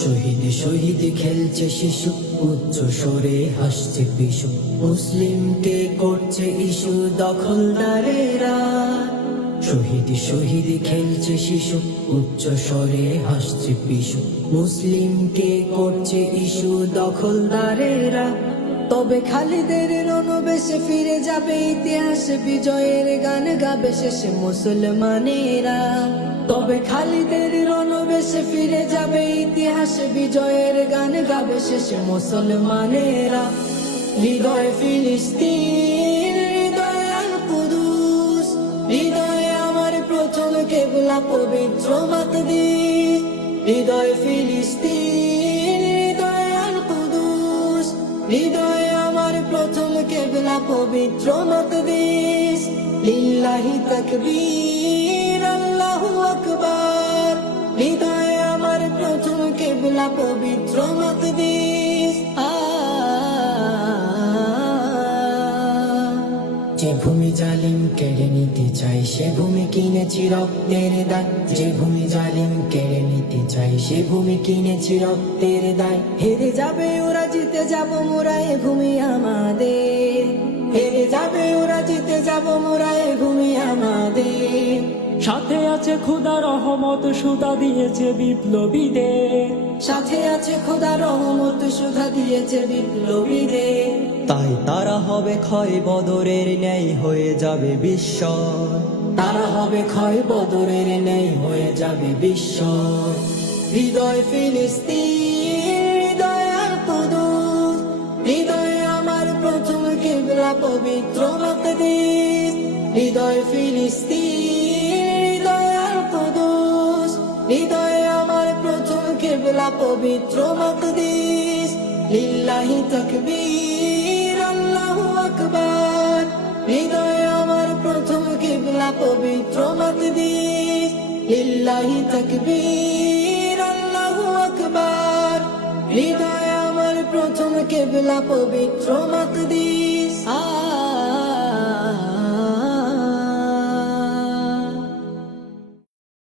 শহীদ শহীদ খেলছে শিশু, উচ্চ স্বরে হাসছে পিশু, মুসলিমকে করছে ইস্যু দখলদারেরা। শহীদ শহীদ খেলছে শিশু, উচ্চ স্বরে হাসছে পিশু, মুসলিমকে করছে ইস্যু দখলদারেরা। তবে খালিদের রণবেশে ফিরে যাবে ইতিহাস, বিজয়ের গান গাবে শেষে মুসলমানেরা। তবে খালিদের রণবেশে ফিরে যাবে ইতিহাস, বিজয়ের গান গাবে শেষে মুসলমানেরা। হৃদয় ফিলিস্তিন, হৃদয় আল কুদুস, হৃদয়ে আমার প্রথম কেবলা পবিত্র মাকদিস। হৃদয় ফিলিস্তিন, হৃদয় আল কুদুস, হৃদয়ে আমার প্রথম কেবলা পবিত্র মাকদিস। লিল্লাহি তাকবীর, আল্লাহু আকবার, হৃদয়ে আমার প্রথম কেবলা পবিত্র মাকদিস। যে ভূমি জালিম কেড়ে নিতে চাই, সে ভূমি কিনেছি রক্তের দায়। যে ভূমি জালিম কেড়ে নিতে চাই, সে ভূমি কিনেছি রক্তের দায়। হেরে যাবে ওরা, জিতে যাব মোরা, এ ভূমি আমাদের। হেরে যাবে ওরা, জিতে যাব মোরা, এ ভূমি আমাদের। সাথে আছে খোদা রহমত, সুধা দিয়েছে বিপ্লবীদের। সাথে আছে খোদা রহমত, সুধা দিয়েছে বিপ্লবীদের। তাই তারা হবে ক্ষয় বদরের ন্যায় হয়ে যাবে বিশ্ব। তারা হবে ক্ষয় বদরের ন্যায় হয়ে যাবে বিশ্ব। হৃদয় ফিলিস্তিন, হৃদয় আল কুদুস, হৃদয়ে আমার প্রথম কিবলা পবিত্র মাকদিস। হৃদয় ফিলিস্তিন, হৃদয় আল কুদুস, হৃদয়ে আমার প্রথম কিবলা পবিত্র মাকদিস। লিল্লাহি তাকবীর, আল্লাহু আকবার, হৃদয়ে আমার প্রথম কিবলা পবিত্র মাকদিস। লিল্লাহি তাকবীর, আল্লাহু আকবার, হৃদয়ে আমার প্রথম কিবলা পবিত্র মাকদিস।